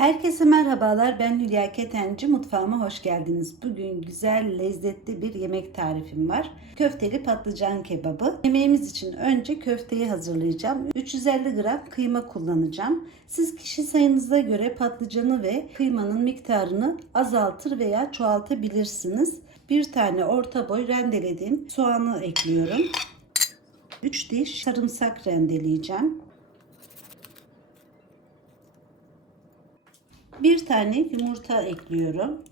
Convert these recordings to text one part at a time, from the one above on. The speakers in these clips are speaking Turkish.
Herkese merhabalar. Ben Hülya Ketenci. Mutfağıma hoş geldiniz. Bugün güzel, lezzetli bir yemek tarifim var. Köfteli patlıcan kebabı. Yemeğimiz için önce köfteyi hazırlayacağım. 350 gram kıyma kullanacağım. Siz kişi sayınıza göre patlıcanı ve kıymanın miktarını azaltır veya çoğaltabilirsiniz. Bir tane orta boy rendelediğim soğanı ekliyorum. 3 diş sarımsak rendeleyeceğim. Bir tane yumurta ekliyorum.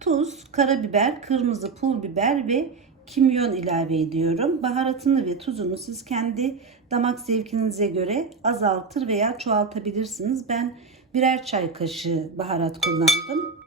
Tuz, karabiber, kırmızı pul biber ve kimyon ilave ediyorum. Baharatını ve tuzunu siz kendi damak zevkinize göre azaltır veya çoğaltabilirsiniz. Ben birer çay kaşığı baharat kullandım.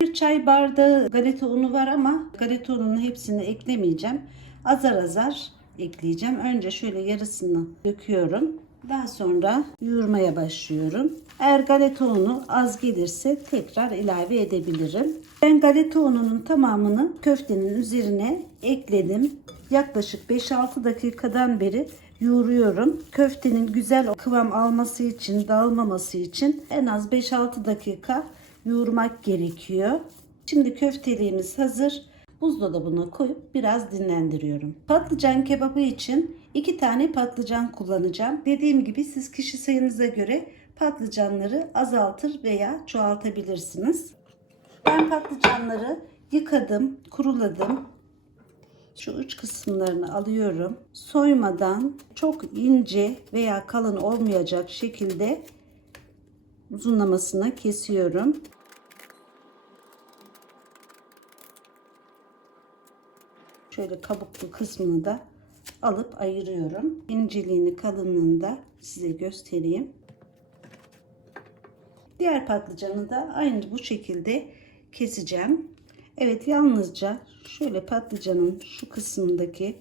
Bir çay bardağı galeta unu var ama galeta ununun hepsini eklemeyeceğim. Azar azar ekleyeceğim. Önce şöyle yarısını döküyorum. Daha sonra yoğurmaya başlıyorum. Eğer galeta unu az gelirse tekrar ilave edebilirim. Ben galeta ununun tamamını köftenin üzerine ekledim. Yaklaşık 5-6 dakikadan beri yoğuruyorum. Köftenin güzel kıvam alması için, dağılmaması için en az 5-6 dakika yoğurmak gerekiyor. Şimdi köfteliğimiz hazır. Buzdolabına koyup biraz dinlendiriyorum. Patlıcan kebabı için iki tane patlıcan kullanacağım. Dediğim gibi siz kişi sayınıza göre patlıcanları azaltır veya çoğaltabilirsiniz. Ben patlıcanları yıkadım, kuruladım. Şu uç kısımlarını alıyorum. Soymadan çok ince veya kalın olmayacak şekilde uzunlamasına kesiyorum. Şöyle kabuklu kısmını da alıp ayırıyorum. İnceliğini kalınlığını da size göstereyim. Diğer patlıcanı da aynı bu şekilde keseceğim. Evet yalnızca şöyle patlıcanın şu kısmındaki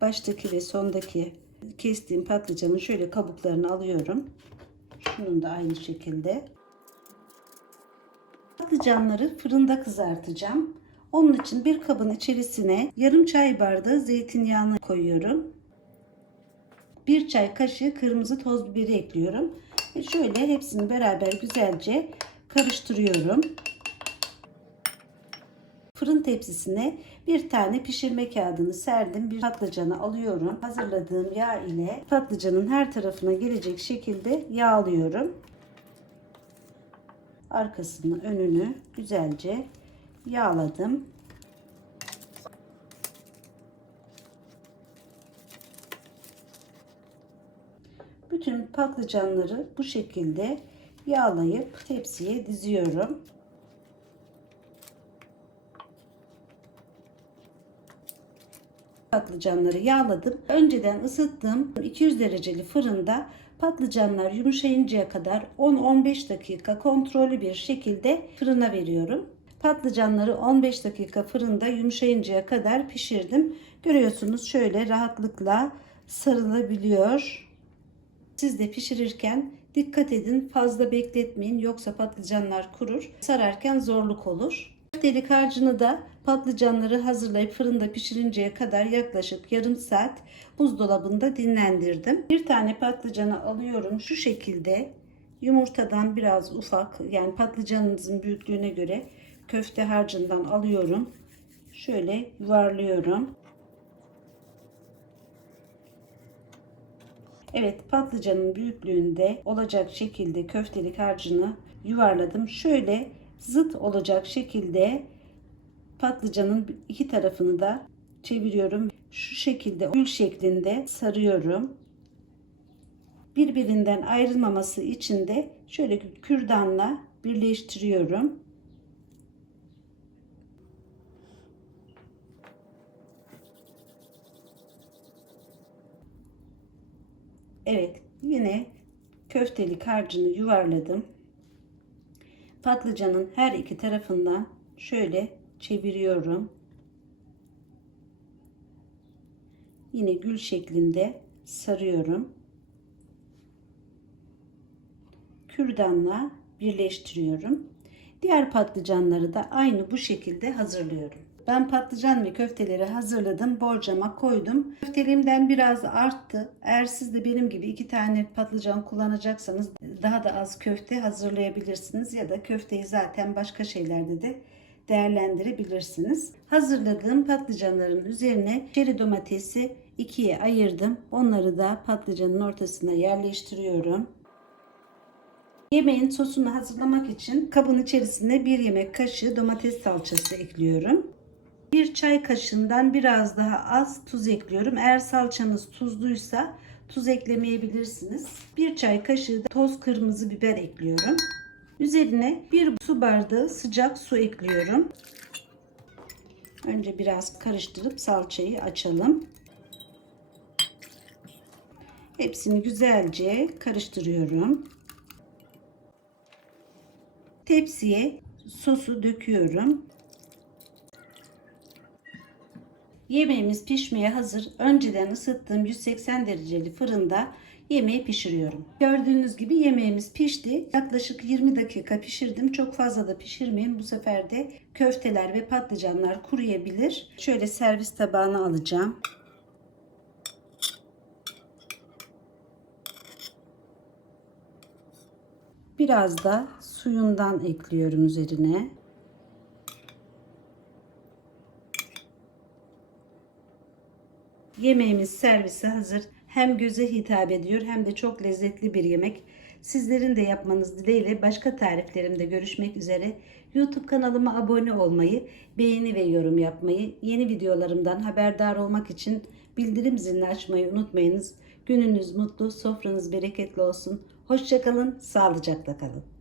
baştaki ve sondaki kestiğim patlıcanın şöyle kabuklarını alıyorum. Şunun da aynı şekilde. Patlıcanları fırında kızartacağım. Onun için bir kabın içerisine yarım çay bardağı zeytinyağını koyuyorum. Bir çay kaşığı kırmızı toz biberi ekliyorum. Ve şöyle hepsini beraber güzelce karıştırıyorum. Fırın tepsisine bir tane pişirme kağıdını serdim. Bir patlıcanı alıyorum. Hazırladığım yağ ile patlıcanın her tarafına gelecek şekilde yağlıyorum. Arkasını önünü güzelce yağladım. Bütün patlıcanları bu şekilde yağlayıp tepsiye diziyorum. Patlıcanları yağladım. Önceden ısıttığım 200 dereceli fırında patlıcanlar yumuşayıncaya kadar 10-15 dakika kontrollü bir şekilde fırına veriyorum. Patlıcanları 15 dakika fırında yumuşayıncaya kadar pişirdim. Görüyorsunuz şöyle rahatlıkla sarılabiliyor. Siz de pişirirken dikkat edin fazla bekletmeyin yoksa patlıcanlar kurur. Sararken zorluk olur. Köftelik harcını da patlıcanları hazırlayıp fırında pişirinceye kadar yaklaşık yarım saat buzdolabında dinlendirdim. Bir tane patlıcanı alıyorum şu şekilde yumurtadan biraz ufak yani patlıcanınızın büyüklüğüne göre köfte harcından alıyorum. Şöyle yuvarlıyorum. Evet patlıcanın büyüklüğünde olacak şekilde köftelik harcını yuvarladım. Şöyle zıt olacak şekilde patlıcanın iki tarafını da çeviriyorum. Şu şekilde gül şeklinde sarıyorum. Birbirinden ayrılmaması için de şöyle kürdanla birleştiriyorum. Evet yine köftelik harcını yuvarladım. Patlıcanın her iki tarafından şöyle çeviriyorum. Yine gül şeklinde sarıyorum. Kürdanla birleştiriyorum. Diğer patlıcanları da aynı bu şekilde hazırlıyorum. Ben patlıcan ve köfteleri hazırladım. Borcama koydum. Köfteliğimden biraz arttı. Eğer siz de benim gibi iki tane patlıcan kullanacaksanız daha da az köfte hazırlayabilirsiniz. Ya da köfteyi zaten başka şeylerde de değerlendirebilirsiniz. Hazırladığım patlıcanların üzerine çeri domatesi ikiye ayırdım. Onları da patlıcanın ortasına yerleştiriyorum. Yemeğin sosunu hazırlamak için kabın içerisine bir yemek kaşığı domates salçası ekliyorum. Bir çay kaşığından biraz daha az tuz ekliyorum. Eğer salçanız tuzluysa tuz eklemeyebilirsiniz. Bir çay kaşığı da toz kırmızı biber ekliyorum. Üzerine bir su bardağı sıcak su ekliyorum. Önce biraz karıştırıp salçayı açalım. Hepsini güzelce karıştırıyorum. Tepsiye sosu döküyorum. Yemeğimiz pişmeye hazır. Önceden ısıttığım 180 dereceli fırında yemeği pişiriyorum. Gördüğünüz gibi yemeğimiz pişti. Yaklaşık 20 dakika pişirdim. Çok fazla da pişirmeyin. Bu sefer de köfteler ve patlıcanlar kuruyabilir. Şöyle servis tabağına alacağım. Biraz da suyundan ekliyorum üzerine. Yemeğimiz servise hazır. Hem göze hitap ediyor hem de çok lezzetli bir yemek. Sizlerin de yapmanız dileğiyle başka tariflerimde görüşmek üzere. YouTube kanalıma abone olmayı, beğeni ve yorum yapmayı, yeni videolarımdan haberdar olmak için bildirim zilini açmayı unutmayınız. Gününüz mutlu, sofranız bereketli olsun. Hoşçakalın, sağlıcakla kalın.